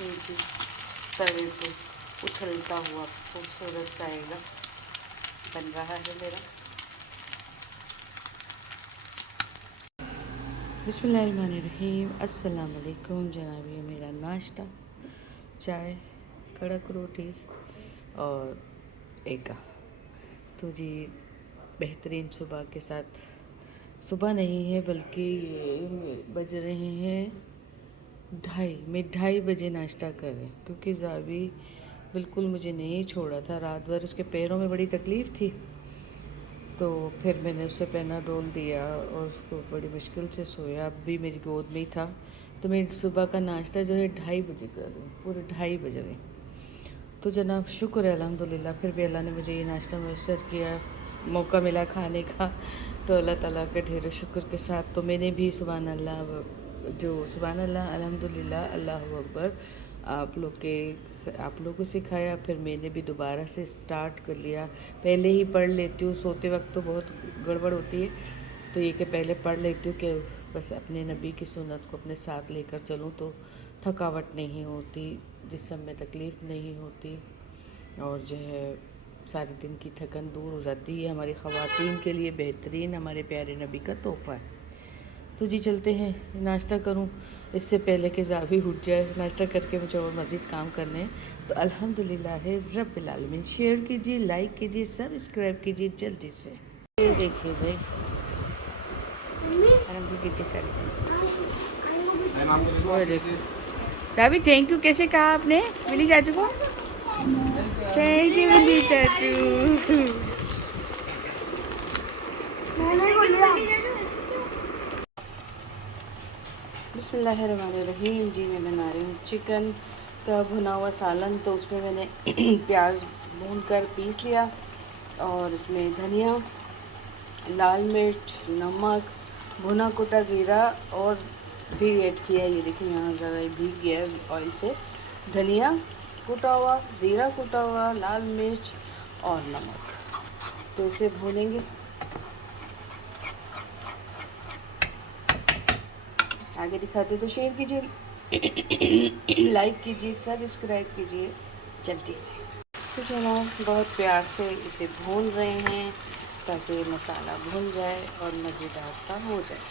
जी तवे पे उछलता हुआ खूबसूरत सा आएगा बन रहा है मेरा। बिस्मिल्लाहिर्रहमानिर्रहीम। अस्सलाम वालेकुम जनाब। ये मेरा नाश्ता, चाय, कड़क रोटी और एगा। तो जी बेहतरीन सुबह के साथ, सुबह नहीं है बल्कि बज रहे हैं 2:30। मैं 2:30 बजे नाश्ता कर रहे हैं क्योंकि जावी बिल्कुल मुझे नहीं छोड़ा था। रात भर उसके पैरों में बड़ी तकलीफ़ थी, तो फिर मैंने उसे पेनाडोल दिया और उसको बड़ी मुश्किल से सोया। अब भी मेरी गोद में ही था। तो मैं सुबह का नाश्ता जो है 2:30 बजे कर रही हूँ, पूरे 2:30 बज रहे। तो जनाब शुक्र है अल्हम्दुलिल्लाह, फिर भी अल्लाह ने मुझे ये नाश्ता मैसर किया, मौका मिला खाने का। तो अल्लाह ताला का ढेर शुक्र के साथ तो मैंने भी सुभान अल्लाह, जो सुभान अल्लाह, अल्हम्दुलिल्लाह, अल्लाहु अकबर आप लोगों को सिखाया। फिर मैंने भी दोबारा से स्टार्ट कर लिया। पहले ही पढ़ लेती हूँ, सोते वक्त तो बहुत गड़बड़ होती है, तो ये कि पहले पढ़ लेती हूँ कि बस अपने नबी की सुन्नत को अपने साथ लेकर चलूँ तो थकावट नहीं होती, जिस्म में तकलीफ़ नहीं होती और जो है सारे दिन की थकन दूर हो जाती है। हमारी ख़वातीन के लिए बेहतरीन हमारे प्यारे नबी का तोहफ़ा है। तो जी चलते हैं, नाश्ता करूं इससे पहले कि ज़ावी उठ जाए। नाश्ता करके मुझे और मज़ीद काम करने हैं। तो अल्हम्दुलिल्लाह रब्बिल आलमीन। शेयर कीजिए, लाइक कीजिए, सब्सक्राइब कीजिए जल्दी से। ये देखिए भाई, कितनी सारी ज़ावी थैंक यू कैसे कहा आपने मिली चाचू को? थैंक यू मिली चाचू। बिस्मिल्लाहिर्रहमानिर्रहीम। जी मैं बना रही हूँ चिकन का भुना हुआ सालन। तो उसमें मैंने प्याज भून कर पीस लिया और इसमें धनिया, लाल मिर्च, नमक, भुना कुटा ज़ीरा और भी ऐड किया। ये देखिए यहाँ ज़रा भीग गया ऑयल से। धनिया कुटा हुआ, ज़ीरा कुटा हुआ, लाल मिर्च और नमक। तो इसे भूनेंगे। आगे दिखाते तो शेयर कीजिए, लाइक कीजिए, सब्सक्राइब कीजिए जल्दी से। तो जनाब बहुत प्यार से इसे भून रहे हैं ताकि मसाला भून जाए और मज़ेदार सा हो जाए।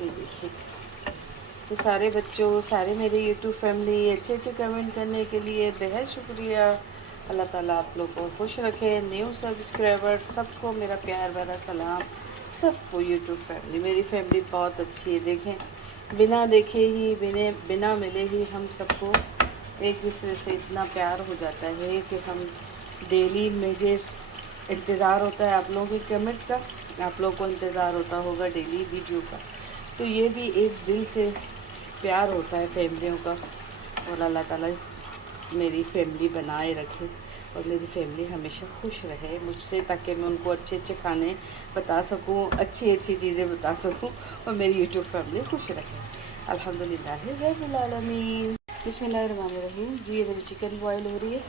ये देखिए, तो सारे बच्चों, सारे मेरे यूट्यूब फैमिली अच्छे अच्छे कमेंट करने के लिए बेहद शुक्रिया। अल्लाह ताला आप लोग को खुश रखे। न्यू सब्सक्राइबर सबको मेरा प्यार भरा सलाम। सबको यूट्यूब फैमिली, मेरी फैमिली बहुत अच्छी है। देखें, बिना देखे ही, बिना मिले ही हम सबको एक दूसरे से इतना प्यार हो जाता है कि हम डेली मुझे इंतज़ार होता है आप लोगों के कमेंट का, आप लोगों को इंतज़ार होता होगा डेली वीडियो का। तो ये भी एक दिल से प्यार होता है फैमिलियों का। और अल्लाह ताला इस मेरी फैमिली बनाए रखे और मेरी फैमिली हमेशा खुश रहे मुझसे, ताकि मैं उनको अच्छे अच्छे खाने बता सकूं, अच्छी अच्छी चीज़ें बता सकूं और मेरी यूट्यूब फैमिली खुश रहे। अल्हम्दुलिल्लाह रब्बिल आलमीन। बिस्मिल्लाहिर्रहमानिर्रहीम। जी ये मेरी चिकन बॉयल हो रही है।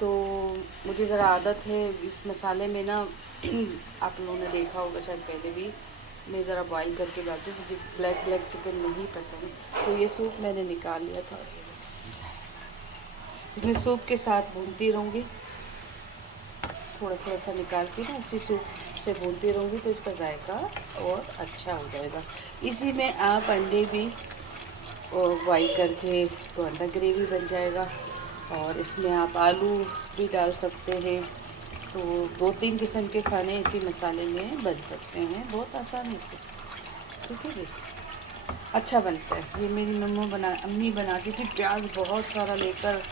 तो मुझे ज़रा आदत है इस मसाले में ना, आप लोगों ने देखा होगा शायद पहले भी, मैं ज़रा बॉईल करके डालती हूँ। मुझे ब्लैक ब्लैक चिकन नहीं पसंद। तो ये सूप मैंने निकाल लिया था, इसमें सूप के साथ भूनती रहूँगी। थोड़ा थोड़ा सा निकाल के ना इसी सूप से भूनती रहूँगी तो इसका जायका और अच्छा हो जाएगा। इसी में आप अंडे भी बॉईल करके तो अंडा ग्रेवी बन जाएगा और इसमें आप आलू भी डाल सकते हैं। तो 2-3 किस्म के खाने इसी मसाले में बन सकते हैं बहुत आसानी से। ठीक है जी, अच्छा बनता है। ये मेरी अम्मी बनाती थी, प्याज बहुत सारा लेकर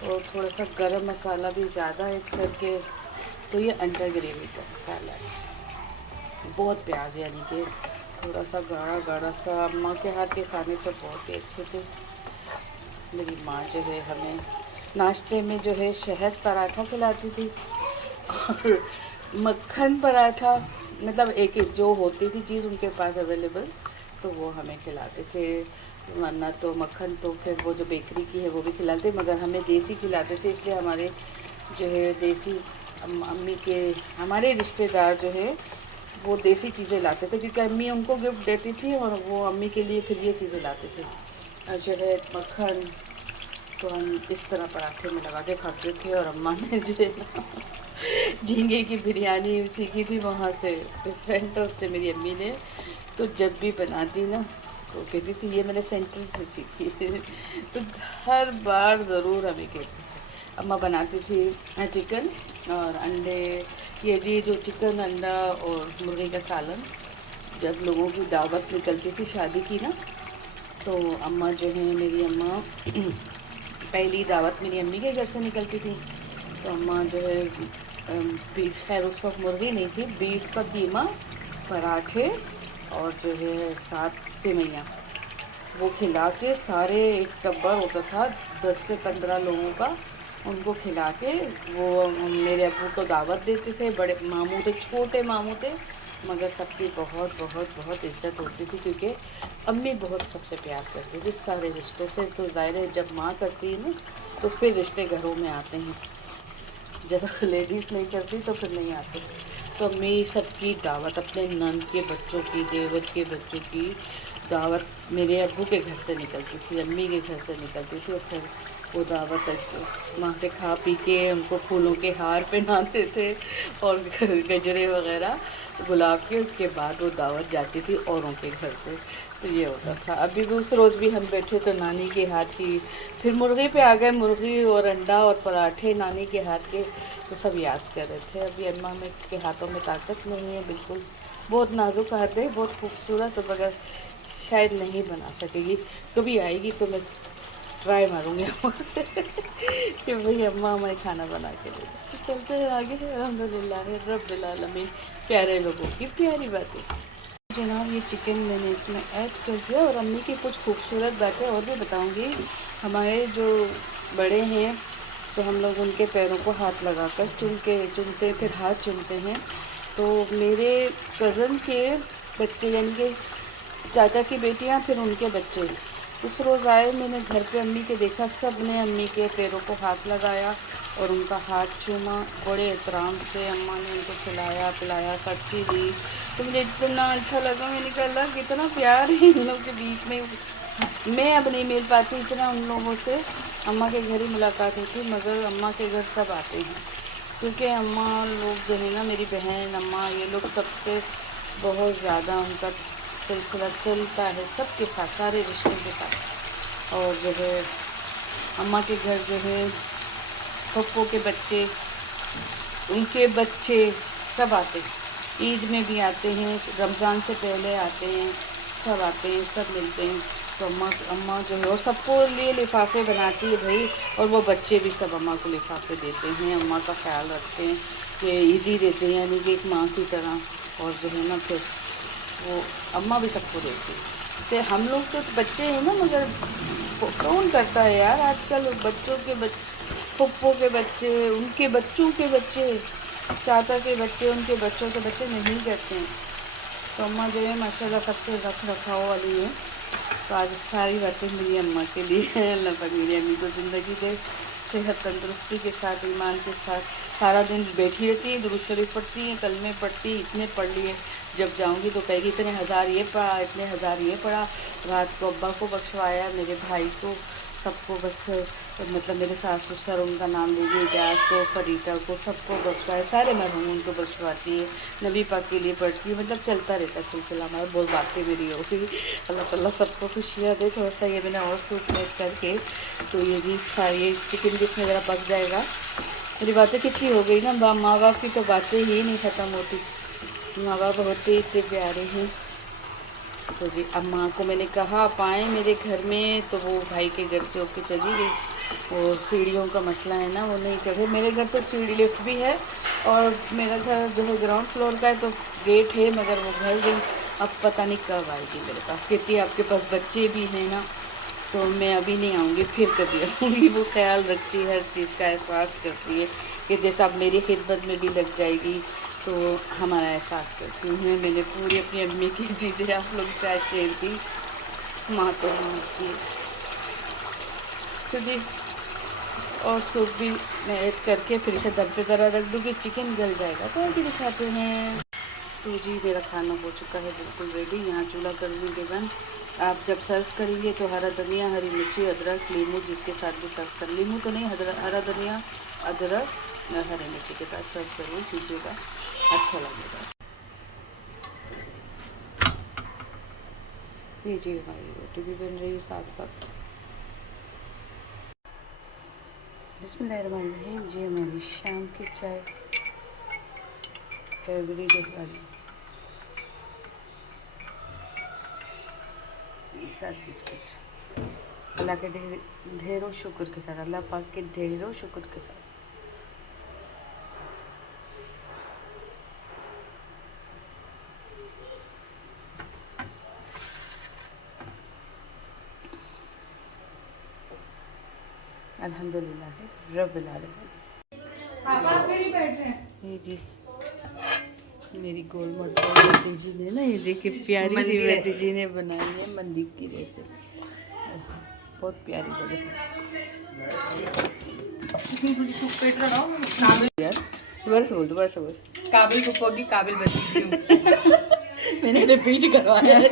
और थोड़ा सा गरम मसाला भी ज़्यादा ऐड करके। तो ये अंडा ग्रेवी का मसाला है, बहुत प्याज यानी कि थोड़ा सा गाढ़ा गाढ़ा सा। अम्मा के हाथ के खाने तो बहुत ही अच्छे थे। मेरी माँ जो है हमें नाश्ते में जो है शहद पराठा खिलाती थी और मक्खन पराठा, मतलब एक एक जो होती थी चीज़ उनके पास अवेलेबल तो वो हमें खिलाते थे। वरना तो मक्खन तो फिर वो जो बेकरी की है वो भी खिलाते, मगर हमें देसी खिलाते थे। इसलिए हमारे जो है देसी अम्मी के हमारे रिश्तेदार जो है वो देसी चीज़ें लाते थे, क्योंकि अम्मी उनको गिफ्ट देती थी और वो अम्मी के लिए फिर ये चीज़ें लाते थे, शहद, मक्खन। तो हम इस तरह पराठे में लगा के खाते थे। और अम्मा ने जो है ना झींगे की बिरयानी सीखी थी वहाँ से, सेंटर से मेरी अम्मी ने। तो जब भी बनाती ना तो कहती थी ये मैंने सेंटर से सीखी है। तो हर बार ज़रूर हमें कहती थी। अम्मा बनाती थी चिकन और अंडे, ये जी जो चिकन, अंडा और मुर्गी का सालन। जब लोगों की दावत निकलती थी शादी की ना, तो अम्मा जो है, मेरी अम्मा पहली दावत मेरी अम्मी के घर से निकलती थी। तो अम्मा जो है बीफ, खैर उस वक्त मुर्गी नहीं थी, बीफ का कीमा, पराठे और जो है साथ सेवइयाँ, वो खिला के सारे, एक टब्बर होता था 10 से 15 लोगों का, उनको खिला के वो मेरे अब्बू को दावत देते थे। बड़े मामू थे, छोटे मामू थे, मगर सबकी बहुत बहुत बहुत इज्जत होती थी, क्योंकि अम्मी बहुत सबसे प्यार करती थी सारे रिश्तों से। तो ज़ाहिर है जब माँ करती है ना तो फिर रिश्ते घरों में आते हैं, जब लेडीज़ नहीं करती तो फिर नहीं आते। तो अम्मी सबकी दावत, अपने नंद के बच्चों की, देवर के बच्चों की दावत मेरे अब्बू के घर से निकलती थी, अम्मी के घर से निकलती थी। और फिर वो दावत वहाँ से खा पी के उनको फूलों के हार पहनाते थे और गजरे वगैरह गुलाब के। उसके बाद वो दावत जाती थी औरों के घर पे। तो ये होता था। अभी भी उस रोज़ भी हम बैठे तो नानी के हाथ की, फिर मुर्गी पे आ गए, मुर्गी और अंडा और पराठे नानी के हाथ के, तो सब याद कर रहे थे। अभी अम्मा में के हाथों में ताकत नहीं है बिल्कुल, बहुत नाजुक हाथ है, बहुत खूबसूरत, तो मगर शायद नहीं बना सकेगी। कभी आएगी तो मैं ट्राई मारूंगी अम्मा से कि भाई अम्मा हमें खाना बना के दे। तो चलते हैं आगे। अल्हम्दुलिल्लाह रब्बिल आलमीन, प्यारे लोगों की प्यारी बातें। जनाब ये चिकन मैंने इसमें ऐड कर दिया, और अम्मी की कुछ खूबसूरत बातें और भी बताऊंगी। हमारे जो बड़े हैं तो हम लोग उनके पैरों को हाथ लगाकर चुनते, फिर हाथ चुनते हैं। तो मेरे कज़न के बच्चे, यानी कि चाचा की बेटियां, फिर उनके बच्चे उस रोज़ आए, मैंने घर पे अम्मी के देखा, सब ने अम्मी के पैरों को हाथ लगाया और उनका हाथ चूमा। बड़े एहतराम से अम्मा ने उनको खिलाया पिलाया, पर्ची दी। तो मुझे इतना अच्छा लगा, मैंने कहा अल्लाह कितना प्यार है इन लोगों के बीच में। मैं अब नहीं मिल पाती इतना उन लोगों से, अम्मा के घर ही मुलाकात होती, मगर अम्मा के घर सब आते हैं, क्योंकि अम्मा लोग जो है ना, मेरी बहन, अम्मा, ये लोग सबसे बहुत ज़्यादा उनका सिलसिला चलता है सबके साथ, सारे रिश्तों के साथ। और जो है अम्मा के घर जो है पप्पो के बच्चे, उनके बच्चे सब आते हैं, ईद में भी आते हैं, रमज़ान से पहले आते हैं, सब आते हैं, सब मिलते हैं। तो अम्मा जो है और सबको लिए लिफाफे बनाती है भाई, और वो बच्चे भी सब अम्मा को लिफाफे देते हैं, अम्मा का ख्याल रखते हैं, कि ईद ही देते हैं, यानी कि एक माँ की तरह। और जो है ना फिर वो अम्मा भी सबको देती है। तो हम लोग तो बच्चे हैं ना, मगर कौन करता है यार आजकल, बच्चों के पप्पो के बच्चे, उनके बच्चों के बच्चे, चाचा के बच्चे, उनके बच्चों के बच्चे नहीं करते हैं। तो अम्मा जो है माशाल्लाह सबसे रख रखाव वाली है। तो आज सारी बातें मेरी अम्मा के लिए हैं। अल्लाह पाक मेरी अम्मी को ज़िंदगी दे, सेहत तंदुरुस्ती के साथ, ईमान के साथ। सारा दिन बैठी रहती है, दुरूद शरीफ पढ़ती है, कलमे पढ़ती, इतने पढ़ लिए। जब जाऊंगी तो कहेगी इतने हज़ार ये पढ़ा, इतने हज़ार ये पढ़ा। रात को अब्बा को बख्शवाया, मेरे भाई को, सबको, बस मतलब मेरे सास ससुर, उनका नाम लीजिए, इजाज़ को, फरीदा को, सबको बख्शवाया, सारे मरहूम उनको बख्शवाती है, नबी पाक के लिए पढ़ती है। मतलब चलता रहता है सिलसिला हमारा, बहुत बातें मेरी हो गई। अल्लाह ताला सबको खुशियाँ दे। थोड़ा सा ये मैंने और सूप मेक करके, तो ये जी ये चिकन भी इसमें ज़रा पक जाएगा। मेरी बातें कितनी हो गई ना, माँ बाप की तो बातें ही नहीं ख़त्म होती, माँ बाप होते ही इतने प्यारे हैं। तो जी अम्मा को मैंने कहा आप आएँ मेरे घर में, तो वो भाई के घर से होके चली गई। और सीढ़ियों का मसला है ना, वो नहीं चढ़े। मेरे घर तो सीढ़ी लिफ्ट भी है, और मेरा घर जो है ग्राउंड फ्लोर का है, तो गेट है, मगर वो घर गई। अब पता नहीं कब आएगी मेरे पास। कहती है आपके पास बच्चे भी हैं ना, तो मैं अभी नहीं आऊँगी, फिर कभी आऊँगी। वो ख्याल रखती है, हर चीज़ का एहसास करती है, कि जैसा अब मेरी खिदमत में भी लग जाएगी तो हमारा एहसास करती हूँ। मैंने पूरी अपनी अम्मी की चीज़ें आप लोग से आज शेयर की। माँ तो माँ की, क्योंकि और सूप भी मैं ऐड करके फिर इसे दम पे ज़रा रख दूँगी, चिकन गल जाएगा तो आगे दिखाते हैं। तो जी मेरा खाना हो चुका है बिल्कुल रेडी। यहाँ चूल्हा कर लेंगे बंद। आप जब सर्व करेंगे तो हरा धनिया, हरी मिर्ची, अदरक, नींबू जिसके साथ भी सर्व कर, नींबू तो नहीं, हरा धनिया, अदरक, हरी मिर्ची के साथ सर्व जरूर कीजिएगा, अच्छा लगेगा। ये जी हमारी रोटी भी बन रही है साथ साथ। बिस्मिल्लाहिर्रहमानिर्रहीम। जी हमारी शाम की चाय एवरीडे वाली, साथ बिस्कुट। अल्लाह के ढेरों शुक्र के साथ, अल्लाह पाक के ढेरों शुक्र के साथ। अल्हम्दुलिल्लाह रब्बिल आलमीन। पापा फिर ही बैठ रहे हैं। ये जी मेरी गोल मोटी भतीजी ने ना, ये देखिए प्यारी सी भतीजी ने बनाई है मंदीप की रेसिपी, बहुत प्यारी जगह यार। दोबारा से बोल। काबिल कुप्पो की काबिल बच्ची हूँ। मैंने रिपीट करवाया है।